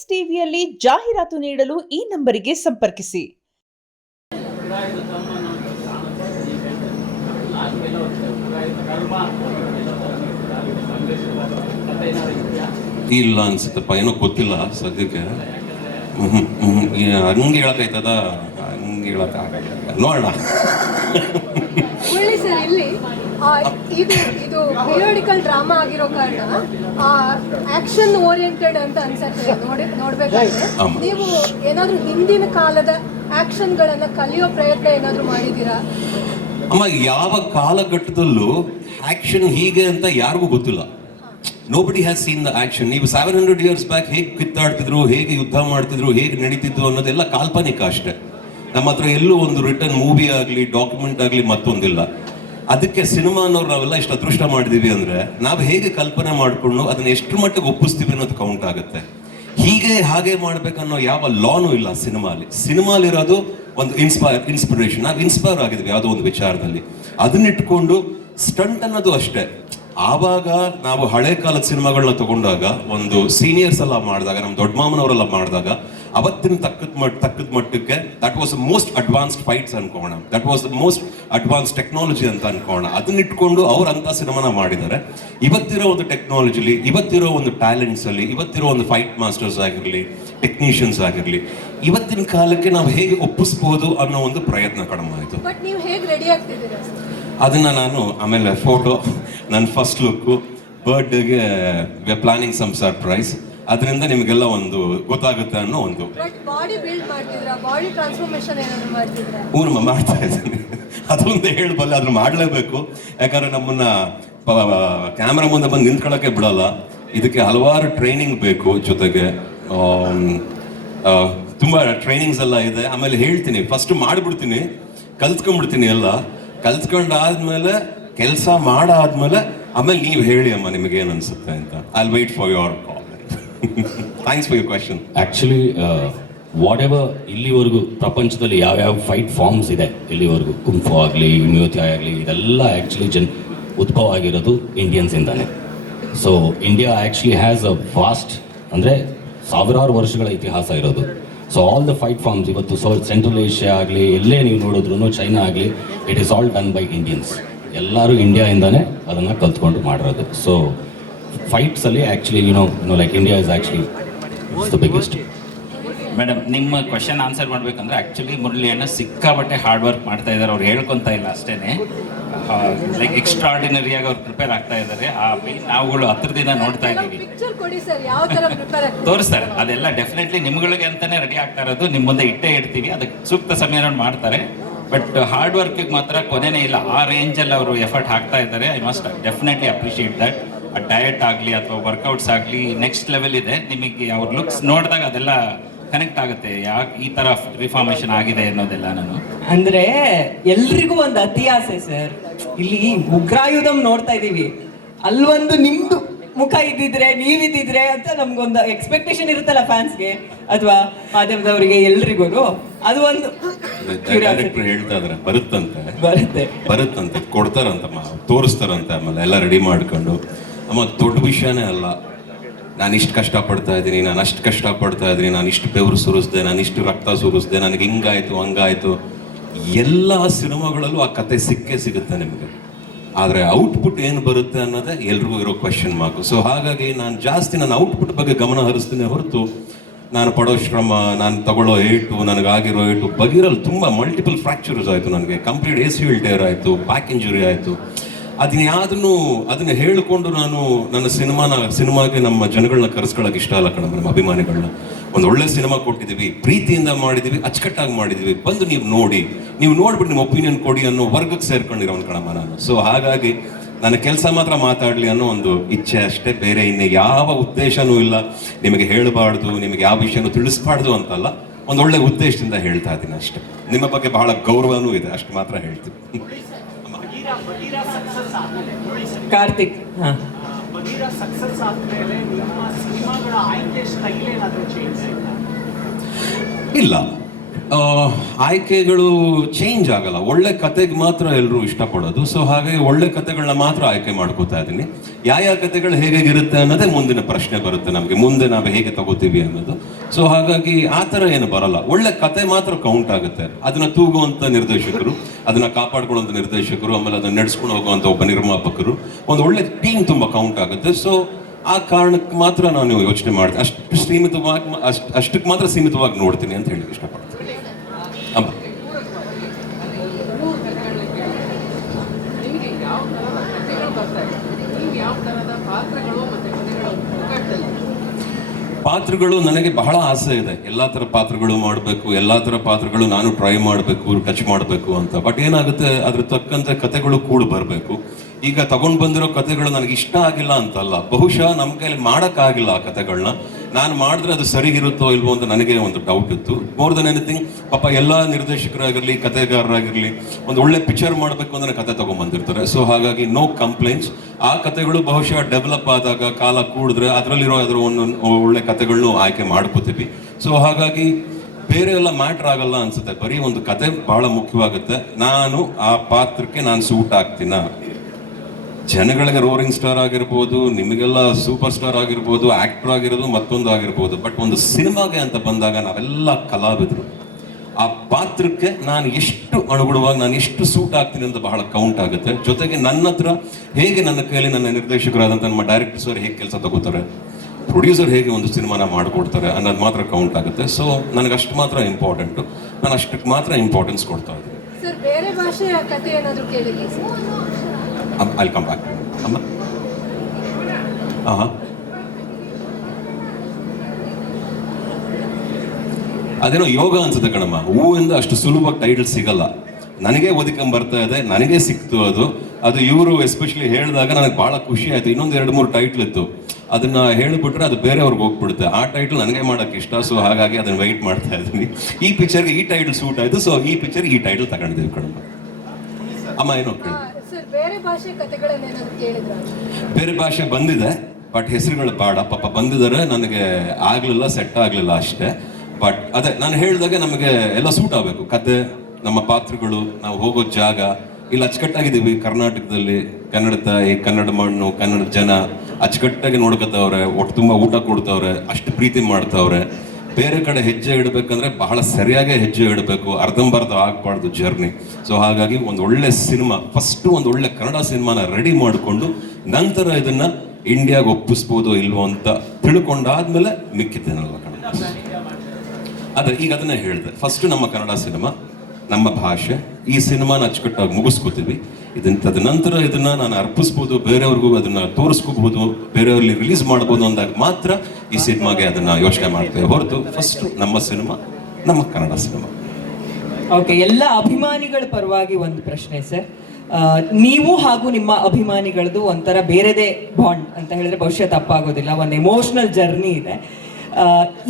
Times ಟಿವಿಯಲ್ಲಿ ಜಾಹೀರಾತು ನೀಡಲು ಈ ನಂಬರಿಗೆ ಸಂಪರ್ಕಿಸಿ. ಇಲ್ಲ ಅನ್ಸುತ್ತಪ್ಪ, ಏನೋ ಗೊತ್ತಿಲ್ಲ ಸದ್ಯಕ್ಕೆ. ಹಂಗೆ ಹೇಳಕ್ಕಾಯ್ತದ? ಹಂಗೆ ಹೇಳಕ್ಕಾಗಲ್ಲ, ನೋಡೋಣ. ಸರ್, ಇಲ್ಲಿ ಇದು ಪಿರಿಯಾಡಿಕಲ್ ಡ್ರಾಮಾ ಆಗಿರೋ ಕಾರಣ ಆಕ್ಷನ್ ಓರಿಯೆಂಟೆಡ್ ಅಂತ ಅನ್ಸುತ್ತೆ ನೋಡ್ಬೇಕಾದ್ರೆ. ನೀವು ಏನಾದ್ರೂ ಹಿಂದಿನ ಕಾಲದ ಆಕ್ಷನ್ಗಳನ್ನ ಕಲಿಯೋ ಪ್ರಯತ್ನ ಏನಾದ್ರೂ ಮಾಡಿದ್ದೀರಾ? ಅಮ್ಮ, ಯಾವ ಕಾಲಘಟ್ಟದಲ್ಲೂ ಆಕ್ಷನ್ ಹೀಗೆ ಅಂತ ಯಾರಿಗೂ ಗೊತ್ತಿಲ್ಲ. Nobody has seen the action. ನೀವು 700 years ಬ್ಯಾಕ್ ಹೇಗೆ ಕಿತ್ತಾಡ್ತಿದ್ರು, ಹೇಗೆ ಯುದ್ಧ ಮಾಡ್ತಿದ್ರು, ಹೇಗೆ ನಡೀತಿದ್ರು ಅನ್ನೋದೆಲ್ಲ ಕಾಲ್ಪನಿಕ ಅಷ್ಟೇ. ನಮ್ಮ ಹತ್ರ ಎಲ್ಲೂ ಒಂದು ರಿಟರ್ನ್ ಮೂವಿ ಆಗಲಿ, ಡಾಕ್ಯುಮೆಂಟ್ ಆಗಲಿ ಮತ್ತೊಂದಿಲ್ಲ. ಅದಕ್ಕೆ ಸಿನಿಮಾನವ್ರು ನಾವೆಲ್ಲ ಇಷ್ಟು ಅದೃಷ್ಟ ಮಾಡಿದೀವಿ ಅಂದ್ರೆ ನಾವು ಹೇಗೆ ಕಲ್ಪನೆ ಮಾಡಿಕೊಂಡು ಅದನ್ನ ಎಷ್ಟು ಮಟ್ಟಿಗೆ ಒಪ್ಪಿಸ್ತೀವಿ ಅನ್ನೋದು ಕೌಂಟ್ ಆಗುತ್ತೆ. ಹೀಗೆ ಹಾಗೆ ಮಾಡ್ಬೇಕನ್ನೋ ಯಾವ ಲಾನೂ ಇಲ್ಲ ಸಿನಿಮಾಲಿರೋದು ಒಂದು ಇನ್ಸ್ಪಿರೇಷನ್. ನಾವು ಇನ್ಸ್ಪೈರ್ ಆಗಿದ್ವಿ ಯಾವುದೋ ಒಂದು ವಿಚಾರದಲ್ಲಿ, ಅದನ್ನಿಟ್ಕೊಂಡು ಸ್ಟಂಟ್ ಅನ್ನೋದು ಅಷ್ಟೇ. ಆವಾಗ ನಾವು ಹಳೆ ಕಾಲದ ಸಿನಿಮಾಗಳನ್ನ ತಗೊಂಡಾಗ, ಒಂದು ಸೀನಿಯರ್ಸ್ ಎಲ್ಲ ಮಾಡಿದಾಗ, ನಮ್ಮ ದೊಡ್ಡ ಮಾಮನವರೆಲ್ಲ ಮಾಡಿದಾಗ, ಅವತ್ತಿನ ತಕ್ಕದ ಮಟ್ಟಕ್ಕೆ that was the most advanced fights ಅನ್ಕೋಣ, that was the most advance technology ಅಂತ ಅನ್ಕೋಣ. ಅದನ್ನಿಟ್ಕೊಂಡು ಅವ್ರಂತ ಸಿನಿಮಾನ ಮಾಡಿದ್ದಾರೆ. ಇವತ್ತಿರೋ ಒಂದು ಟೆಕ್ನಾಲಜಿಲಿ, ಇವತ್ತಿರೋ ಒಂದು ಟ್ಯಾಲೆಂಟ್ಸ್ ಅಲ್ಲಿ, ಇವತ್ತಿರೋ ಒಂದು ಫೈಟ್ ಮಾಸ್ಟರ್ಸ್ ಆಗಿರಲಿ, ಟೆಕ್ನಿಷಿಯನ್ಸ್ ಆಗಿರಲಿ, ಇವತ್ತಿನ ಕಾಲಕ್ಕೆ ನಾವು ಹೇಗೆ ಒಪ್ಪಿಸ್ಬೋದು ಅನ್ನೋ ಒಂದು ಪ್ರಯತ್ನ ಕಡಿಮೆ ಆಯಿತು. ಅದನ್ನ ನಾನು ಆಮೇಲೆ ಫೋಟೋ, ನನ್ನ ಫಸ್ಟ್ ಲುಕ್ಕು, ಬರ್ತ್ಡೇಗೆ we are planning some surprise, ಅದರಿಂದ ನಿಮಗೆಲ್ಲ ಒಂದು ಗೊತ್ತಾಗುತ್ತೆ ಅನ್ನೋ ಒಂದು. ಊರ್ಮ ಮಾಡ್ತಾ ಇದ್ದೀನಿ, ಅದೊಂದು ಹೇಳಬಲ್ಲ, ಅದ್ರ ಮಾಡಲೇಬೇಕು. ಯಾಕಂದ್ರೆ ನಮ್ಮನ್ನ ಕ್ಯಾಮ್ರಾ ಮುಂದೆ ಬಂದು ನಿಂತ್ಕೊಳ್ಳೋಕೆ ಬಿಡಲ್ಲ. ಇದಕ್ಕೆ ಹಲವಾರು ಟ್ರೈನಿಂಗ್ ಬೇಕು, ಜೊತೆಗೆ ತುಂಬಾ ಟ್ರೈನಿಂಗ್ಸ್ ಎಲ್ಲ ಇದೆ. ಆಮೇಲೆ ಹೇಳ್ತೀನಿ, ಫಸ್ಟ್ ಮಾಡಿಬಿಡ್ತೀನಿ, ಕಲ್ತ್ಕೊಂಡ್ಬಿಡ್ತೀನಿ ಎಲ್ಲ. ಕಲ್ತ್ಕೊಂಡಾದ್ಮೇಲೆ, ಕೆಲಸ ಮಾಡಾದ್ಮೇಲೆ ಆಮೇಲೆ ನೀವು ಹೇಳಿ ಅಮ್ಮ ನಿಮಗೆ ಏನು ಅನ್ಸುತ್ತೆ ಅಂತ. I will wait for your call. Thanks for your question. Actually whatever ಇಲ್ಲಿವರೆಗೂ ಪ್ರಪಂಚದಲ್ಲಿ ಯಾವ್ಯಾವ ಫೈಟ್ ಫಾರ್ಮ್ಸ್ ಇದೆ ಇಲ್ಲಿವರೆಗೂ, ಕುಂಫು ಆಗಲಿ, ಮ್ಯೂಥಾಯ್ ಆಗಲಿ, ಇದೆಲ್ಲ ಆ್ಯಕ್ಚುಲಿ ಉದ್ಭವ ಆಗಿರೋದು ಇಂಡಿಯನ್ಸಿಂದಾನೆ. So India actually has a vast, ಅಂದರೆ ಸಾವಿರಾರು ವರ್ಷಗಳ ಇತಿಹಾಸ ಇರೋದು. So all the fight forms ಇವತ್ತು ಸೆಂಟ್ರಲ್ ಏಷ್ಯಾ ಆಗಲಿ, ಎಲ್ಲೇ ನೀವು ನೋಡಿದ್ರು, ಚೈನಾ ಆಗಲಿ, it is all done by Indians. ಎಲ್ಲರೂ ಇಂಡಿಯಾಯಿಂದಾನೇ ಅದನ್ನು ಕಲ್ತ್ಕೊಂಡು ಮಾಡಿರೋದು. ಸೊ ಫೈಟ್ಸಲ್ಲಿ actually like India is actually the biggest. Madam, ನಿಮ್ಮ ಕ್ವಶನ್ ಆನ್ಸರ್ ಮಾಡಬೇಕಂದ್ರೆ ಆ್ಯಕ್ಚುಲಿ ಮುರಳಿ ಅಣ್ಣ ಸಿಕ್ಕಾಬಟ್ಟೆ ಹಾರ್ಡ್ ವರ್ಕ್ ಮಾಡ್ತಾ ಇದ್ದಾರೆ. ಅವ್ರು ಹೇಳ್ಕೊತಾ ಇಲ್ಲ ಅಷ್ಟೇ, ಲೈಕ್ ಎಕ್ಸ್ಟ್ರಾರ್ಡಿನರಿಯಾಗಿ ಅವ್ರು ಪ್ರಿಪೇರ್ ಆಗ್ತಾ ಇದ್ದಾರೆ. ಆ ನಾವುಗಳು ಹತ್ರದಿಂದ ನೋಡ್ತಾ ಇದ್ದೀವಿ, ತೋರಿಸ್ತಾರೆ. ಅದೆಲ್ಲ ಡೆಫಿನೆಟ್ಲಿ ನಿಮ್ಗಳಿಗೆ ಅಂತಾನೆ ರೆಡಿ ಆಗ್ತಾ ಇರೋದು. ನಿಮ್ಮ ಮುಂದೆ ಇಟ್ಟೇ ಇಡ್ತೀವಿ, ಅದಕ್ಕೆ ಸೂಕ್ತ ಸಮಯ ಮಾಡ್ತಾರೆ. ಬಟ್ ಹಾರ್ಡ್ ವರ್ಕಿಗೆ ಮಾತ್ರ ಕೊನೆನೇ ಇಲ್ಲ. ಆ ರೇಂಜಲ್ಲಿ ಅವರು ಎಫರ್ಟ್ ಹಾಕ್ತಾ ಇದ್ದಾರೆ. I must definitely appreciate that. ಆ ಡಯಟ್ ಆಗಲಿ ಅಥವಾ ವರ್ಕೌಟ್ಸ್ ಆಗಲಿ ನೆಕ್ಸ್ಟ್ ಲೆವೆಲ್ ಇದೆ. ನಿಮಗೆ ಅವ್ರ ಲುಕ್ಸ್ ನೋಡಿದಾಗ ಅದೆಲ್ಲ ಕನೆಕ್ಟ್ ಆಗುತ್ತೆ, ಯಾಕೆ ಈ ತರ ರಿಫಾರ್ಮೇಶನ್ ಆಗಿದೆ ಅನ್ನೋದೆಲ್ಲ. ನಾನು ಅಂದ್ರೆ ಎಲ್ರಿಗೂ ಒಂದು ಅತಿ ಆಸೆ ಸರ್. ಇಲ್ಲಿ ಉಗ್ರಾಯುಧಂ ನೋಡ್ತಾ ಇದೀವಿ, ಅಲ್ಲೊಂದು ನಿಮ್ದು ಮುಖ ಇದ್ದಿದ್ರೆ, ನೀವಿದ್ದಿದ್ರೆ ಅಂತ ನಮ್ಗೊಂದು ಎಕ್ಸ್ಪೆಕ್ಟೇಷನ್ ಇರುತ್ತಲ್ಲ ಫ್ಯಾನ್ಸ್ಗೆ ಅಥವಾ ಮಾಧ್ಯಮದವರಿಗೆ, ಎಲ್ರಿಗೂ ಅದು ಒಂದು ಹೇಳ್ತಾ ಇದಾರೆ. ಬರುತ್ತಂತೆ ಕೊಡ್ತಾರಂತಮ್ಮ, ತೋರಿಸ್ತಾರಂತೆ. ಆಮೇಲೆ ಎಲ್ಲ ರೆಡಿ ಮಾಡ್ಕೊಂಡು, ಅಮ್ಮ ದೊಡ್ಡ ವಿಷಯನೇ ಅಲ್ಲ, ನಾನು ಇಷ್ಟು ಕಷ್ಟಪಡ್ತಾ ಇದ್ದೀನಿ, ನಾನು ಅಷ್ಟು ಕಷ್ಟಪಡ್ತಾ ಇದ್ದೀನಿ, ನಾನು ಇಷ್ಟು ಬೆವರು ಸುರಿಸ್ದೆ, ನಾನು ಇಷ್ಟು ರಕ್ತ ಸುರಿಸ್ದೆ, ನನಗೆ ಹಿಂಗಾಯ್ತು ಹಂಗಾಯ್ತು. ಎಲ್ಲ ಸಿನಿಮಾಗಳಲ್ಲೂ ಆ ಕತೆ ಸಿಗುತ್ತೆ ನಿಮಗೆ. ಆದರೆ ಔಟ್ಪುಟ್ ಏನು ಬರುತ್ತೆ ಅನ್ನೋದೇ ಎಲ್ರಿಗೂ ಇರೋ ಕ್ವೆಶನ್ ಮಾರ್ಕ್. ಸೊ ಹಾಗಾಗಿ ನಾನು ಜಾಸ್ತಿ ನನ್ನ ಔಟ್ಪುಟ್ ಬಗ್ಗೆ ಗಮನ ಹರಿಸ್ತೀನಿ ಹೊರತು ನಾನು ಪಡೋ ಶ್ರಮ, ನಾನು ತಗೊಳ್ಳೋ ಏಟು, ನನಗಾಗಿರೋ ಏಟು ಬಗೆರಲ್ಲಿ ತುಂಬ ಮಲ್ಟಿಪಲ್ ಫ್ರ್ಯಾಕ್ಚರ್ಸ್ ಆಯಿತು. ನನಗೆ ಕಂಪ್ಲೀಟ್ ACL ಟೇರ್ ಆಯಿತು, ಬ್ಯಾಕ್ ಇಂಜುರಿ ಆಯಿತು. ಅದನ್ನ ಹೇಳಿಕೊಂಡು ನಾನು ನನ್ನ ಸಿನಿಮಾಗೆ ನಮ್ಮ ಜನಗಳನ್ನ ಕರೆಸ್ಕೊಳ್ಳೋಕೆ ಇಷ್ಟ ಅಲ್ಲ ಕಣ, ನಮ್ಮ ಅಭಿಮಾನಿಗಳನ್ನ. ಒಂದು ಒಳ್ಳೆ ಸಿನಿಮಾ ಕೊಟ್ಟಿದ್ದೀವಿ, ಪ್ರೀತಿಯಿಂದ ಮಾಡಿದ್ದೀವಿ, ಅಚ್ಚುಕಟ್ಟಾಗಿ ಮಾಡಿದ್ದೀವಿ, ಬಂದು ನೀವು ನೋಡ್ಬಿಟ್ಟು ನಿಮ್ಮ ಒಪಿನಿಯನ್ ಕೊಡಿ ಅನ್ನೋ ವರ್ಗಕ್ಕೆ ಸೇರ್ಕೊಂಡಿರೋನು ಕಣಮ್ಮ ನಾನು. ಸೊ ಹಾಗಾಗಿ ನನ್ನ ಕೆಲಸ ಮಾತ್ರ ಮಾತಾಡಲಿ ಅನ್ನೋ ಒಂದು ಇಚ್ಛೆ ಅಷ್ಟೇ, ಬೇರೆ ಇನ್ನು ಯಾವ ಉದ್ದೇಶನೂ ಇಲ್ಲ. ನಿಮಗೆ ಹೇಳಬಾರ್ದು, ನಿಮಗೆ ಯಾವ ವಿಷಯನೂ ತಿಳಿಸ್ಬಾರ್ದು ಅಂತಲ್ಲ, ಒಂದು ಒಳ್ಳೆ ಉದ್ದೇಶದಿಂದ ಹೇಳ್ತಾ ಇದ್ದೀನಿ ಅಷ್ಟೇ. ನಿಮ್ಮ ಬಗ್ಗೆ ಬಹಳ ಗೌರವನೂ ಇದೆ, ಅಷ್ಟು ಮಾತ್ರ ಹೇಳ್ತೀನಿ. ಕಾರ್ತಿಕ್, ಇಲ್ಲ ಆಯ್ಕೆಗಳು ಚೇಂಜ್ ಆಗಲ್ಲ. ಒಳ್ಳೆ ಕತೆಗೆ ಮಾತ್ರ ಎಲ್ಲರೂ ಇಷ್ಟಪಡೋದು. ಸೊ ಹಾಗಾಗಿ ಒಳ್ಳೆ ಕತೆಗಳನ್ನ ಮಾತ್ರ ಆಯ್ಕೆ ಮಾಡ್ಕೋತಾ ಇದ್ದೀನಿ. ಯಾವ ಕತೆಗಳು ಹೇಗಿರುತ್ತೆ ಅನ್ನೋದೇ ಮುಂದಿನ ಪ್ರಶ್ನೆ ಬರುತ್ತೆ ನಮಗೆ, ಮುಂದೆ ನಾವು ಹೇಗೆ ತಗೋತೀವಿ ಅನ್ನೋದು. ಸೊ ಹಾಗಾಗಿ ಆ ಥರ ಏನು ಬರಲ್ಲ. ಒಳ್ಳೆ ಕತೆ ಮಾತ್ರ ಕೌಂಟ್ ಆಗುತ್ತೆ. ಅದನ್ನ ತೂಗುವಂಥ ನಿರ್ದೇಶಕರು, ಅದನ್ನ ಕಾಪಾಡ್ಕೊಳ್ಳುವಂಥ ನಿರ್ದೇಶಕರು, ಆಮೇಲೆ ಅದನ್ನ ನಡೆಸ್ಕೊಂಡು ಹೋಗುವಂಥ ಒಬ್ಬ ನಿರ್ಮಾಪಕರು, ಒಂದು ಒಳ್ಳೆ ಟೀಮ್ ತುಂಬ ಕೌಂಟ್ ಆಗುತ್ತೆ. ಸೊ ಆ ಕಾರಣಕ್ಕೆ ಮಾತ್ರ ನಾನು ಯೋಚನೆ ಮಾಡ್ತೀನಿ. ಅಷ್ಟಕ್ಕೆ ಮಾತ್ರ ಸೀಮಿತವಾಗಿ ನೋಡ್ತೀನಿ ಅಂತ ಹೇಳಿ ಇಷ್ಟಪಡ್ತೀನಿ. ಅಮ್ಮ, ಪಾತ್ರಗಳು ನನಗೆ ಬಹಳ ಆಸೆ ಇದೆ. ಎಲ್ಲಾ ತರ ಪಾತ್ರಗಳು ಮಾಡಬೇಕು, ಎಲ್ಲಾ ತರ ಪಾತ್ರಗಳು ನಾನು ಟ್ರೈ ಮಾಡಬೇಕು, ಟಚ್ ಮಾಡಬೇಕು ಅಂತ. ಬಟ್ ಏನಾಗುತ್ತೆ, ಅದ್ರ ತಕ್ಕಂತೆ ಕತೆಗಳು ಕೂಡ ಬರಬೇಕು. ಈಗ ತಗೊಂಡ್ ಬಂದಿರೋ ಕತೆಗಳು ನನಗೆ ಇಷ್ಟ ಆಗಿಲ್ಲ ಅಂತಲ್ಲ, ಬಹುಶಃ ನಮ್ಮ ಕೈಲಿ ಮಾಡೋಕ್ಕಾಗಿಲ್ಲ ಆ ಕತೆಗಳನ್ನ. ನಾನು ಮಾಡಿದ್ರೆ ಅದು ಸರಿಗಿರುತ್ತೋ ಇಲ್ವೋ ಅಂತ ನನಗೆ ಒಂದು ಡೌಟ್ ಇತ್ತು. ಮೋರ್ ದನ್ ಎನಿಥಿಂಗ್, ಪಾಪ ಎಲ್ಲ ನಿರ್ದೇಶಕರಾಗಿರ್ಲಿ, ಕತೆಗಾರರಾಗಿರ್ಲಿ, ಒಂದು ಒಳ್ಳೆ ಪಿಕ್ಚರ್ ಮಾಡಬೇಕು ಅಂದ್ರೆ ಕತೆ ತಗೊಂಡ್ಬಂದಿರ್ತಾರೆ. ಸೊ ಹಾಗಾಗಿ ನೋ ಕಂಪ್ಲೇಂಟ್ಸ್. ಆ ಕತೆಗಳು ಬಹುಶಃ ಡೆವಲಪ್ ಆದಾಗ, ಕಾಲ ಕೂಡಿದ್ರೆ ಅದರಲ್ಲಿರೋ ಒಂದು ಒಳ್ಳೆ ಕತೆಗಳನ್ನೂ ಆಯ್ಕೆ ಮಾಡ್ಕೋತೀವಿ. ಸೊ ಹಾಗಾಗಿ ಬೇರೆ ಎಲ್ಲ ಮ್ಯಾಟ್ರ್ ಆಗಲ್ಲ ಅನ್ಸುತ್ತೆ. ಬರೀ ಒಂದು ಕತೆ ಬಹಳ ಮುಖ್ಯವಾಗುತ್ತೆ. ನಾನು ಆ ಪಾತ್ರಕ್ಕೆ ನಾನು ಸೂಟ್ ಆಗ್ತೀನ. ಜನಗಳಿಗೆ ರೋರಿಂಗ್ ಸ್ಟಾರ್ ಆಗಿರ್ಬೋದು, ನಿಮಗೆಲ್ಲ ಸೂಪರ್ ಸ್ಟಾರ್ ಆಗಿರ್ಬೋದು, ಆಕ್ಟರ್ ಆಗಿರೋದು ಮತ್ತೊಂದು ಆಗಿರ್ಬೋದು. ಬಟ್ ಒಂದು ಸಿನಿಮಾಗೆ ಅಂತ ಬಂದಾಗ ನಾವೆಲ್ಲ ಕಲಾವಿದರು. ಆ ಪಾತ್ರಕ್ಕೆ ನಾನು ಎಷ್ಟು ಅನುಗುಣವಾಗಿ, ನಾನು ಎಷ್ಟು ಸೂಟ್ ಆಗ್ತೀನಿ ಅಂತ ಬಹಳ ಕೌಂಟ್ ಆಗುತ್ತೆ. ಜೊತೆಗೆ ನನ್ನ ಹತ್ರ ಹೇಗೆ ನನ್ನ ಕೈಯಲ್ಲಿ ನನ್ನ ನಿರ್ದೇಶಕರಾದಂಥ ನಮ್ಮ ಡೈರೆಕ್ಟರ್ಸ್ ಅವರು ಹೇಗೆ ಕೆಲಸ ತಗೋತಾರೆ, ಪ್ರೊಡ್ಯೂಸರ್ ಹೇಗೆ ಒಂದು ಸಿನಿಮಾನ ಮಾಡಿಕೊಡ್ತಾರೆ ಅನ್ನೋದು ಮಾತ್ರ ಕೌಂಟ್ ಆಗುತ್ತೆ. ಸೊ ನನಗೆ ಅಷ್ಟು ಮಾತ್ರ ಇಂಪಾರ್ಟೆಂಟು. ನಾನು ಅಷ್ಟಕ್ಕೆ ಮಾತ್ರ ಇಂಪಾರ್ಟೆನ್ಸ್ ಕೊಡ್ತಾ ಇದ್ದೀನಿ. ಸರ್, ಬೇರೆ ಭಾಷೆಯ ಕತೆ ಏನಾದರೂ ಕೇಳಿದ್ರಿ ಸರ್? I'll come back. ಅಮ್ಮ, ಅದೇನೋ ಯೋಗ ಅನ್ಸುತ್ತೆ ಕಣಮ್ಮ. ಹೂವಿಂದ ಅಷ್ಟು ಸುಲಭವಾಗಿ ಟೈಟಲ್ ಸಿಗಲ್ಲ. ನನಗೆ ಓದಿಕೊಂಡ್ ಬರ್ತಾ ಇದೆ, ನನಗೆ ಸಿಕ್ತು ಅದು ಇವರು ಎಸ್ಪೆಷಲಿ ಹೇಳಿದಾಗ ನನಗೆ ಬಹಳ ಖುಷಿ ಆಯ್ತು. ಇನ್ನೊಂದು 2-3 ಟೈಟ್ಲ್ ಇತ್ತು, ಅದನ್ನ ಹೇಳಿಬಿಟ್ರೆ ಅದು ಬೇರೆಯವ್ರಿಗೆ ಹೋಗ್ಬಿಡುತ್ತೆ. ಆ ಟೈಟಲ್ ನನಗೆ ಮಾಡಕ್ಕೆ ಇಷ್ಟ. ಸೊ ಹಾಗಾಗಿ ಅದನ್ನ ವೆಯ್ಟ್ ಮಾಡ್ತಾ ಇದ್ದೀನಿ. ಈ ಪಿಕ್ಚರ್ಗೆ ಈ ಟೈಟಲ್ ಸೂಟ್ ಆಯ್ತು. ಸೊ ಈ ಪಿಕ್ಚರ್ ಈ ಟೈಟಲ್ ತಗೊಂಡಿದ್ದೀವಿ ಕಣಮ್ಮ. ಅಮ್ಮ ಏನೋ ಸರ್, ಬೇರೆ ಭಾಷೆ ಕತೆಗಳನ್ನೇನಾದ್ರು ಕೇಳಿದ್ರ? ಬೇರೆ ಭಾಷೆ ಬಂದಿದೆ, ಬಟ್ ಹೆಸರುಗಳು ಬೇಡ. ಪಾಪ ಬಂದಿದ್ದಾರೆ, ನನಗೆ ಆಗ್ಲಿಲ್ಲ, ಸೆಟ್ ಆಗ್ಲಿಲ್ಲ ಅಷ್ಟೇ. ಬಟ್ ಅದೇ ನಾನು ಹೇಳಿದಾಗ ನಮಗೆ ಎಲ್ಲ ಸೂಟ್ ಆಗಬೇಕು. ಕತೆ, ನಮ್ಮ ಪಾತ್ರಗಳು, ನಾವು ಹೋಗೋ ಜಾಗ. ಇಲ್ಲಿ ಅಚ್ಚುಕಟ್ಟಾಗಿದ್ದೀವಿ ಕರ್ನಾಟಕದಲ್ಲಿ. ಕನ್ನಡ ತಾಯಿ, ಕನ್ನಡ ಮಣ್ಣು, ಕನ್ನಡ ಜನ ಅಚ್ಚುಕಟ್ಟಾಗಿ ನೋಡ್ಕೊತವ್ರೆ, ಒಟ್ಟು ತುಂಬ ಊಟ ಕೊಡ್ತವ್ರೆ, ಅಷ್ಟು ಪ್ರೀತಿ ಮಾಡ್ತವ್ರೆ. ಬೇರೆ ಕಡೆ ಹೆಜ್ಜೆ ಇಡಬೇಕಂದ್ರೆ ಬಹಳ ಸರಿಯಾಗಿ ಹೆಜ್ಜೆ ಇಡಬೇಕು, ಅರ್ಧಂಬರ್ಧ ಆಗ್ಬಾರ್ದು ಜರ್ನಿ. ಸೊ ಹಾಗಾಗಿ ಒಂದು ಒಳ್ಳೆ ಸಿನಿಮಾ, ಫಸ್ಟ್ ಒಂದು ಒಳ್ಳೆ ಕನ್ನಡ ಸಿನಿಮಾನ ರೆಡಿ ಮಾಡಿಕೊಂಡು ನಂತರ ಇದನ್ನ ಇಂಡಿಯಾಗೆ ಒಪ್ಪಿಸ್ಬೋದು ಇಲ್ವೋ ಅಂತ ತಿಳ್ಕೊಂಡಾದ್ಮೇಲೆ ಮಿಕ್ಕಿದ್ದೇನಲ್ಲ ಕನ್ನಡ. ಅದೇ ಈಗ ಅದನ್ನೇ ಹೇಳಿದೆ. ಫಸ್ಟ್ ನಮ್ಮ ಕನ್ನಡ ಸಿನಿಮಾ, ನಮ್ಮ ಭಾಷೆ, ಈ ಸಿನಿಮಾನ ಅಚ್ಚುಕಟ್ಟಾಗಿ ಮುಗಿಸ್ಕೋತೀವಿ. ತದನಂತರ ಇದನ್ನ ನಾನು ಅರ್ಪಿಸ್ಬೋದು, ಬೇರೆಯವ್ರಿಗೂ ಅದನ್ನ ತೋರಿಸ್ಕೋಬಹುದು, ಬೇರೆಯವ್ರಲ್ಲಿ ರಿಲೀಸ್ ಮಾಡ್ಬೋದು ಅಂದಾಗ ಮಾತ್ರ ಈ ಸಿನಿಮಾಗೆ ಅದನ್ನ ಯೋಚನೆ ಮಾಡ್ತೇವೆ ಹೊರತು ಫಸ್ಟ್ ನಮ್ಮ ಸಿನಿಮಾ, ನಮ್ಮ ಕನ್ನಡ ಸಿನಿಮಾ. ಓಕೆ, ಎಲ್ಲ ಅಭಿಮಾನಿಗಳ ಪರವಾಗಿ ಒಂದು ಪ್ರಶ್ನೆ ಸರ್. ನೀವು ಹಾಗೂ ನಿಮ್ಮ ಅಭಿಮಾನಿಗಳದ್ದು ಒಂಥರ ಬೇರೆದೇ ಬಾಂಡ್ ಅಂತ ಹೇಳಿದ್ರೆ ಬಹುಶಃ ತಪ್ಪಾಗೋದಿಲ್ಲ. ಒಂದು ಎಮೋಷನಲ್ ಜರ್ನಿ ಇದೆ.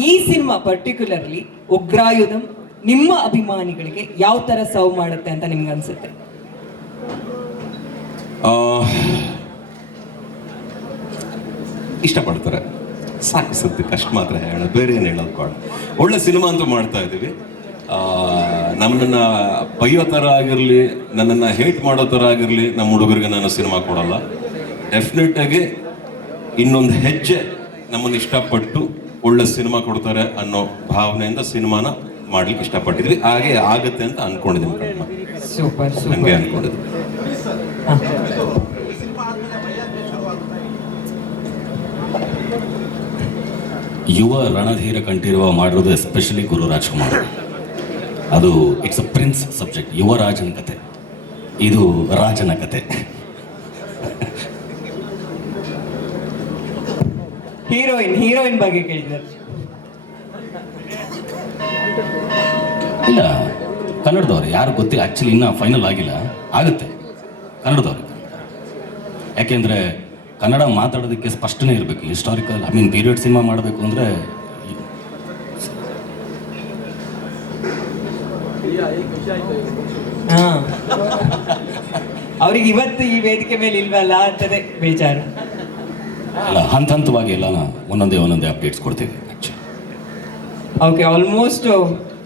ಈ ಸಿನಿಮಾ ಪರ್ಟಿಕ್ಯುಲರ್ಲಿ ಉಗ್ರಾಯುಧಂ ನಿಮ್ಮ ಅಭಿಮಾನಿಗಳಿಗೆ ಯಾವ ತರ ಸರ್ವ್ ಮಾಡುತ್ತೆ ಅಂತ ನಿಮ್ಗೆ ಅನ್ಸುತ್ತೆ? ಇಷ್ಟಪಡ್ತಾರೆ, ಸಾಕು ಸದ್ಯಕ್ಕೆ ಅಷ್ಟು ಮಾತ್ರ ಹೇಳೋದು, ಬೇರೆ ಏನು ಹೇಳೋದು ಬೇಡ. ಒಳ್ಳೆ ಸಿನಿಮಾ ಅಂತೂ ಮಾಡ್ತಾ ಇದ್ದೀವಿ. ನಮ್ಮನ್ನ ಬೈಯೋ ಥರ ಆಗಿರಲಿ, ನನ್ನನ್ನು ಹೇಟ್ ಮಾಡೋ ಥರ ಆಗಿರಲಿ, ನಮ್ಮ ಹುಡುಗರಿಗೆ ನಾನು ಸಿನಿಮಾ ಕೊಡಲ್ಲ. ಡೆಫಿನೆಟ್ ಆಗಿ ಇನ್ನೊಂದು ಹೆಜ್ಜೆ ನಮ್ಮನ್ನು ಇಷ್ಟಪಟ್ಟು ಒಳ್ಳೆ ಸಿನಿಮಾ ಕೊಡ್ತಾರೆ ಅನ್ನೋ ಭಾವನೆಯಿಂದ ಸಿನಿಮಾನ ಮಾಡ್ಲಿಕ್ಕೆ ಇಷ್ಟಪಟ್ಟಿದ್ವಿ. ಹಾಗೆ ಆಗುತ್ತೆ ಅಂತ ಅನ್ಕೊಂಡಿದ್ದೀನಿ. ಸೂಪರ್, ಹಂಗೆ ಅನ್ಕೊಂಡಿದ್ವಿ. ಯುವ ರಣಧೀರ ಕಂಠೀರವ ಮಾಡಿರೋದು ಎಸ್ಪೆಷಲಿ ಗುರು ರಾಜ್ಕುಮಾರ್. ಅದು ಇಟ್ಸ್ ಅ ಪ್ರಿನ್ಸ್ ಸಬ್ಜೆಕ್ಟ್. ಯುವರಾಜನ ಕತೆ, ಇದು ರಾಜನ ಕತೆ. ಹೀರೋಯಿನ್ ಬಗ್ಗೆ ಕೇಳಿದ್ದಾರೆ. ಇಲ್ಲ, ಕನ್ನಡದವ್ರು ಯಾರು ಗೊತ್ತಿಲ್ಲ. ಆ್ಯಕ್ಚುಲಿ ಇನ್ನೂ ಫೈನಲ್ ಆಗಿಲ್ಲ, ಆಗುತ್ತೆ ಕನ್ನಡದವ್ರಿಗೆ. ಯಾಕೆಂದರೆ ಕನ್ನಡ ಮಾತಾಡೋದಕ್ಕೆ ಸ್ಪಷ್ಟನೇ ಇರಬೇಕು. ಹಿಸ್ಟಾರಿಕಲ್, ಪೀರಿಯಡ್ ಸಿನಿಮಾ ಮಾಡಬೇಕು ಅಂದರೆ ಅವ್ರಿಗೆ ಇವತ್ತು ಈ ವೇದಿಕೆ ಮೇಲೆ ಇಲ್ವಲ್ಲ ಅಂತದೇ ಬೇಜಾರು. ಅಲ್ಲ, ಹಂತವಾಗಿ ಎಲ್ಲ ಒಂದೊಂದೇ ಅಪ್ಡೇಟ್ಸ್ ಕೊಡ್ತೀವಿ. ಓಕೆ, ಆಲ್ಮೋಸ್ಟ್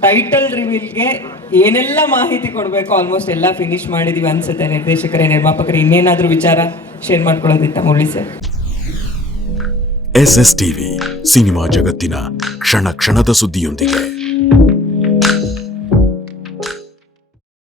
ಟೈಟಲ್ ರಿವೀಲ್ಗೆ ಏನೆಲ್ಲ ಮಾಹಿತಿ ಕೊಡಬೇಕು ಆಲ್ಮೋಸ್ಟ್ ಎಲ್ಲ ಫಿನಿಶ್ ಮಾಡಿದೀವಿ ಅನ್ಸುತ್ತೆ. ನಿರ್ದೇಶಕರೇ, ನಿರ್ಮಾಪಕರೇ, ಇನ್ನೇನಾದ್ರೂ ವಿಚಾರ ಶೇರ್ ಮಾಡ್ಕೊಳ್ಳೋದಿತ್ತ Murali sir? SS TV cinema ಜಗತ್ತಿನ ಕ್ಷಣ ಕ್ಷಣದ ಸುದ್ದಿಯೊಂದಿಗೆ.